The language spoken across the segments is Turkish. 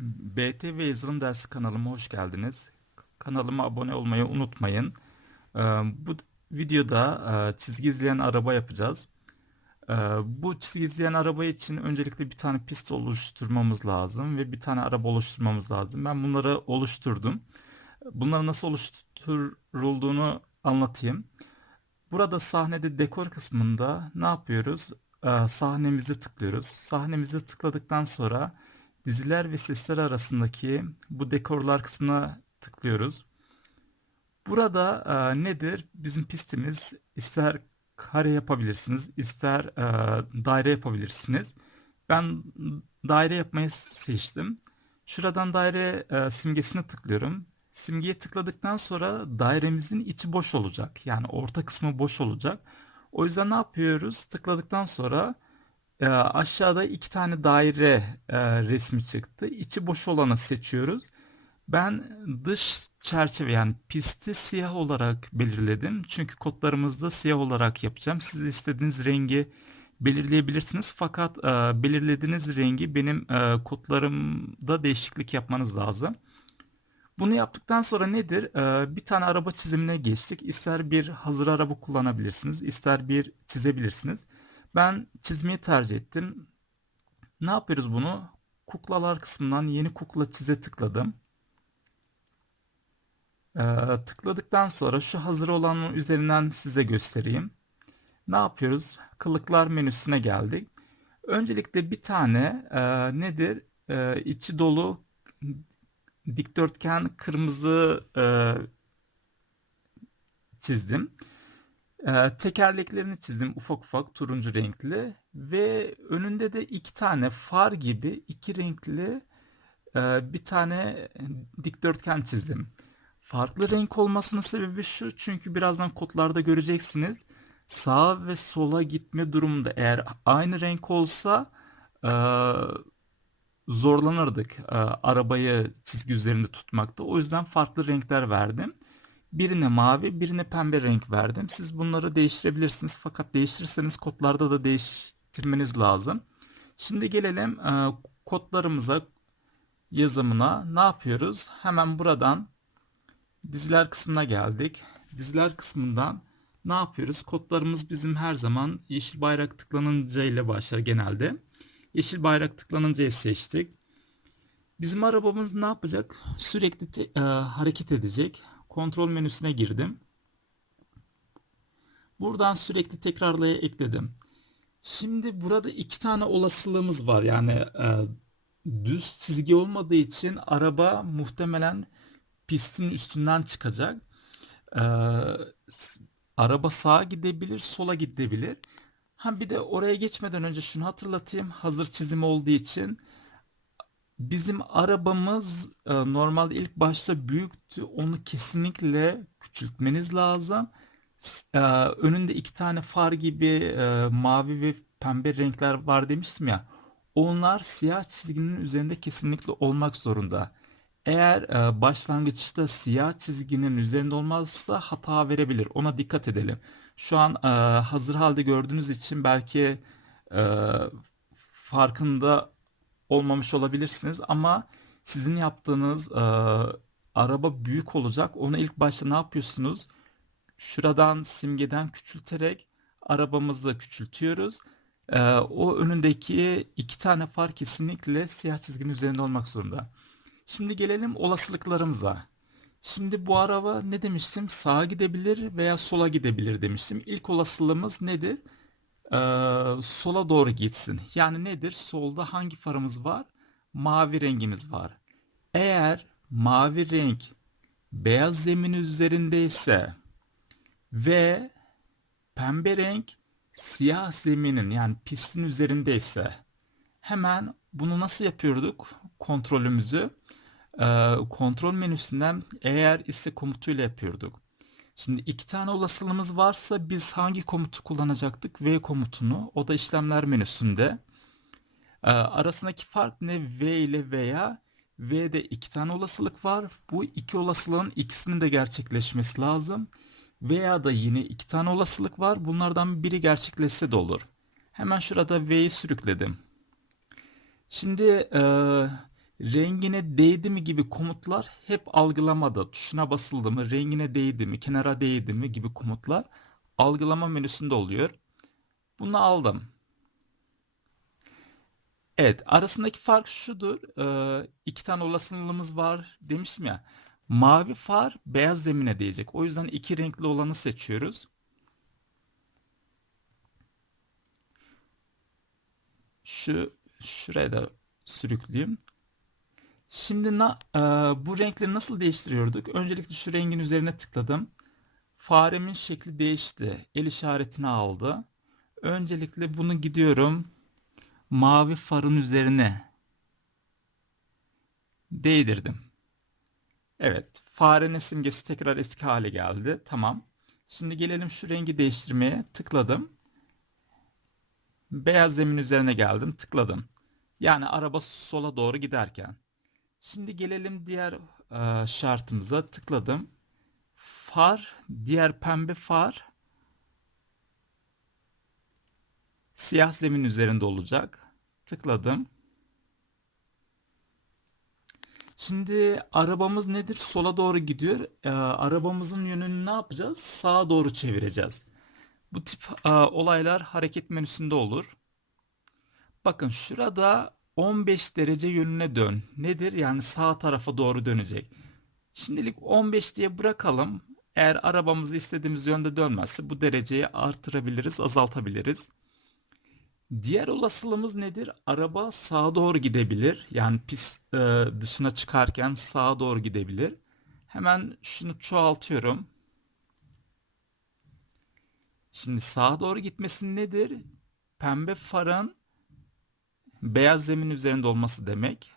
BT ve Yazılım Dersi kanalıma hoş geldiniz. Kanalıma abone olmayı unutmayın. Ee, Bu videoda e, çizgi izleyen araba yapacağız. Ee, Bu çizgi izleyen araba için öncelikle bir tane pist oluşturmamız lazım ve bir tane araba oluşturmamız lazım. Ben bunları oluşturdum. Bunların nasıl oluşturulduğunu anlatayım. Burada sahnede dekor kısmında ne yapıyoruz? Ee, sahnemizi tıklıyoruz. Sahnemizi tıkladıktan sonra diziler ve sesler arasındaki bu dekorlar kısmına tıklıyoruz. Burada e, nedir? Bizim pistimiz ister kare yapabilirsiniz, ister e, daire yapabilirsiniz. Ben daire yapmayı seçtim. Şuradan daire e, simgesine tıklıyorum. Simgeye tıkladıktan sonra dairemizin içi boş olacak. Yani orta kısmı boş olacak. O yüzden ne yapıyoruz? Tıkladıktan sonra e, aşağıda iki tane daire e, resmi çıktı. İçi boş olanı seçiyoruz. Ben dış çerçeve yani pisti siyah olarak belirledim. Çünkü kodlarımızda siyah olarak yapacağım. Siz istediğiniz rengi belirleyebilirsiniz. Fakat e, belirlediğiniz rengi benim e, kodlarımda değişiklik yapmanız lazım. Bunu yaptıktan sonra nedir? E, bir tane araba çizimine geçtik. İster bir hazır araba kullanabilirsiniz, ister bir çizebilirsiniz. Ben çizmeyi tercih ettim. Ne yapıyoruz bunu? Kuklalar kısmından yeni kukla çize tıkladım. Ee, tıkladıktan sonra şu hazır olanın üzerinden size göstereyim. Ne yapıyoruz? Kılıklar menüsüne geldik. Öncelikle bir tane e, nedir? E, içi dolu dikdörtgen kırmızı e, çizdim. Tekerleklerini çizdim ufak ufak turuncu renkli ve önünde de iki tane far gibi iki renkli e, bir tane dikdörtgen çizdim. Farklı renk olmasının sebebi şu çünkü birazdan kodlarda göreceksiniz. Sağa ve sola gitme durumunda eğer aynı renk olsa e, zorlanırdık e, arabayı çizgi üzerinde tutmakta. O yüzden farklı renkler verdim. Birine mavi, birine pembe renk verdim. Siz bunları değiştirebilirsiniz fakat değiştirirseniz kodlarda da değiştirmeniz lazım. Şimdi gelelim e, kodlarımıza, yazımına. Ne yapıyoruz? Hemen buradan diziler kısmına geldik. Diziler kısmından ne yapıyoruz? Kodlarımız bizim her zaman yeşil bayrak tıklanınca ile başlar genelde. Yeşil bayrak tıklanıncayı seçtik. Bizim arabamız ne yapacak? Sürekli e, hareket edecek. Kontrol menüsüne girdim. Buradan sürekli tekrarlaya ekledim. Şimdi burada iki tane olasılığımız var. Yani e, düz çizgi olmadığı için araba muhtemelen pistin üstünden çıkacak. E, araba sağa gidebilir, sola gidebilir. Ha bir de oraya geçmeden önce şunu hatırlatayım. Hazır çizim olduğu için bizim arabamız e, normalde ilk başta büyüktü. Onu kesinlikle küçültmeniz lazım. E, önünde iki tane far gibi e, mavi ve pembe renkler var demiştim ya. Onlar siyah çizginin üzerinde kesinlikle olmak zorunda. Eğer e, başlangıçta siyah çizginin üzerinde olmazsa hata verebilir. Ona dikkat edelim. Şu an e, hazır halde gördüğünüz için belki e, farkında olmamış olabilirsiniz ama sizin yaptığınız e, araba büyük olacak. Onu ilk başta ne yapıyorsunuz? Şuradan simgeden küçülterek arabamızı küçültüyoruz. E, o önündeki iki tane far kesinlikle siyah çizginin üzerinde olmak zorunda. Şimdi gelelim olasılıklarımıza. Şimdi bu araba ne demiştim? Sağa gidebilir veya sola gidebilir demiştim. İlk olasılığımız nedir? Ee, sola doğru gitsin. Yani nedir? Solda hangi farımız var? Mavi rengimiz var. Eğer mavi renk beyaz zemin üzerindeyse ve pembe renk siyah zeminin yani pistin üzerindeyse hemen bunu nasıl yapıyorduk kontrolümüzü? Ee, kontrol menüsünden eğer ise komutuyla yapıyorduk. Şimdi iki tane olasılığımız varsa biz hangi komutu kullanacaktık? V komutunu. O da işlemler menüsünde. Ee, arasındaki fark ne? V ile veya V'de iki tane olasılık var. Bu iki olasılığın ikisinin de gerçekleşmesi lazım. Veya da yine iki tane olasılık var. Bunlardan biri gerçekleşse de olur. Hemen şurada V'yi sürükledim. Şimdi e, rengine değdi mi gibi komutlar hep algılamada. Tuşuna basıldı mı, rengine değdi mi, kenara değdi mi gibi komutlar algılama menüsünde oluyor. Bunu aldım. Evet, arasındaki fark şudur. Ee, iki tane olasılığımız var demiştim ya. Mavi far beyaz zemine değecek. O yüzden iki renkli olanı seçiyoruz. Şu şuraya da sürükleyeyim. Şimdi na, e, bu renkleri nasıl değiştiriyorduk? Öncelikle şu rengin üzerine tıkladım. Faremin şekli değişti. El işaretini aldı. Öncelikle bunu gidiyorum. Mavi farın üzerine değdirdim. Evet, farenin simgesi tekrar eski hale geldi. Tamam. Şimdi gelelim şu rengi değiştirmeye. Tıkladım. Beyaz zemin üzerine geldim. Tıkladım. Yani araba sola doğru giderken. Şimdi gelelim diğer e, şartımıza. Tıkladım. Far, diğer pembe far siyah zemin üzerinde olacak. Tıkladım. Şimdi arabamız nedir? Sola doğru gidiyor. Ee, arabamızın yönünü ne yapacağız? Sağa doğru çevireceğiz. Bu tip e, olaylar hareket menüsünde olur. Bakın şurada 15 derece yönüne dön. Nedir? Yani sağ tarafa doğru dönecek. Şimdilik 15 diye bırakalım. Eğer arabamızı istediğimiz yönde dönmezse bu dereceyi artırabiliriz, azaltabiliriz. Diğer olasılığımız nedir? Araba sağa doğru gidebilir. Yani pist e, dışına çıkarken sağa doğru gidebilir. Hemen şunu çoğaltıyorum. Şimdi sağa doğru gitmesi nedir? Pembe farın beyaz zemin üzerinde olması demek.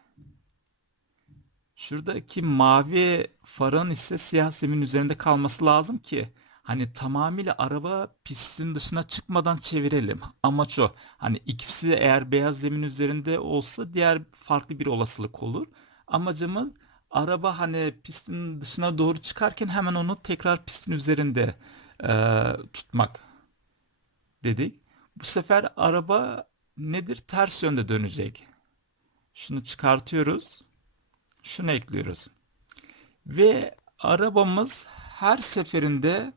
Şuradaki mavi farın ise siyah zemin üzerinde kalması lazım ki hani tamamıyla araba pistin dışına çıkmadan çevirelim. Amaç o. Hani ikisi eğer beyaz zemin üzerinde olsa diğer farklı bir olasılık olur. Amacımız araba hani pistin dışına doğru çıkarken hemen onu tekrar pistin üzerinde e, tutmak dedik. Bu sefer araba nedir? Ters yönde dönecek. Şunu çıkartıyoruz. Şunu ekliyoruz. Ve arabamız her seferinde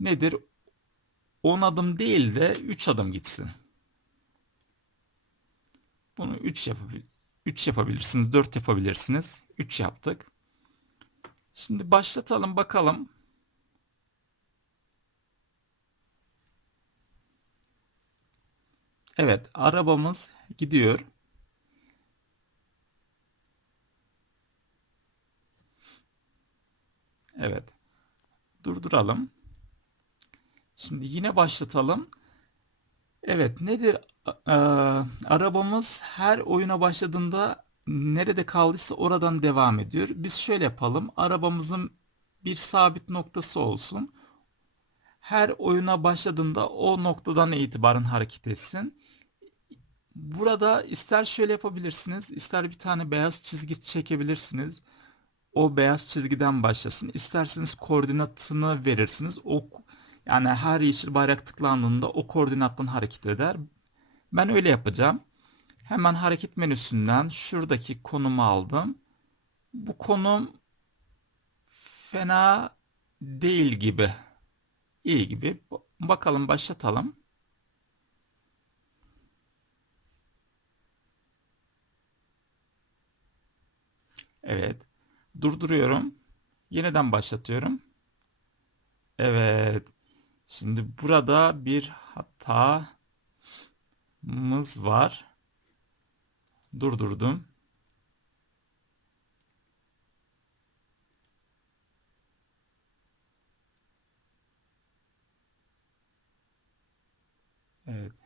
nedir? 10 adım değil de 3 adım gitsin. Bunu 3 yapabil 3 yapabilirsiniz, 4 yapabilirsiniz. 3 yaptık. Şimdi başlatalım bakalım. Evet, arabamız gidiyor. Evet. Durduralım. Şimdi yine başlatalım. Evet, nedir? Ee, arabamız her oyuna başladığında nerede kaldıysa oradan devam ediyor. Biz şöyle yapalım. Arabamızın bir sabit noktası olsun. Her oyuna başladığında o noktadan itibaren hareket etsin. Burada ister şöyle yapabilirsiniz, ister bir tane beyaz çizgi çekebilirsiniz. O beyaz çizgiden başlasın. İsterseniz koordinatını verirsiniz. O yani her yeşil bayrak tıklandığında o koordinattan hareket eder. Ben öyle yapacağım. Hemen hareket menüsünden şuradaki konumu aldım. Bu konum fena değil gibi. İyi gibi. Bakalım başlatalım. Evet. Durduruyorum. Yeniden başlatıyorum. Evet. Şimdi burada bir hatamız var. Durdurdum. Evet.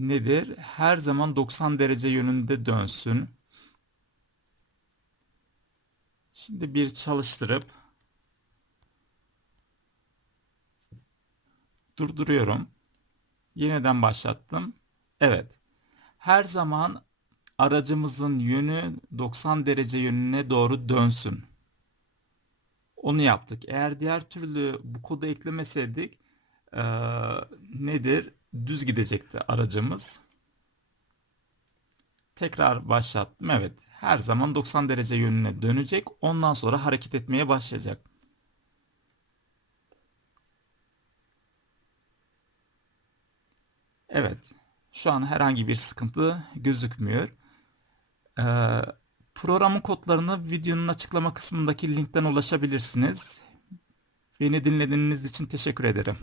Nedir? Her zaman 90 derece yönünde dönsün. Şimdi bir çalıştırıp Durduruyorum. Yeniden başlattım. Evet. Her zaman aracımızın yönü 90 derece yönüne doğru dönsün. Onu yaptık. Eğer diğer türlü bu kodu eklemeseydik ee, nedir? Düz gidecekti aracımız. Tekrar başlattım. Evet. Her zaman 90 derece yönüne dönecek. Ondan sonra hareket etmeye başlayacak. Evet. Şu an herhangi bir sıkıntı gözükmüyor. Ee, programın kodlarını videonun açıklama kısmındaki linkten ulaşabilirsiniz. Beni dinlediğiniz için teşekkür ederim.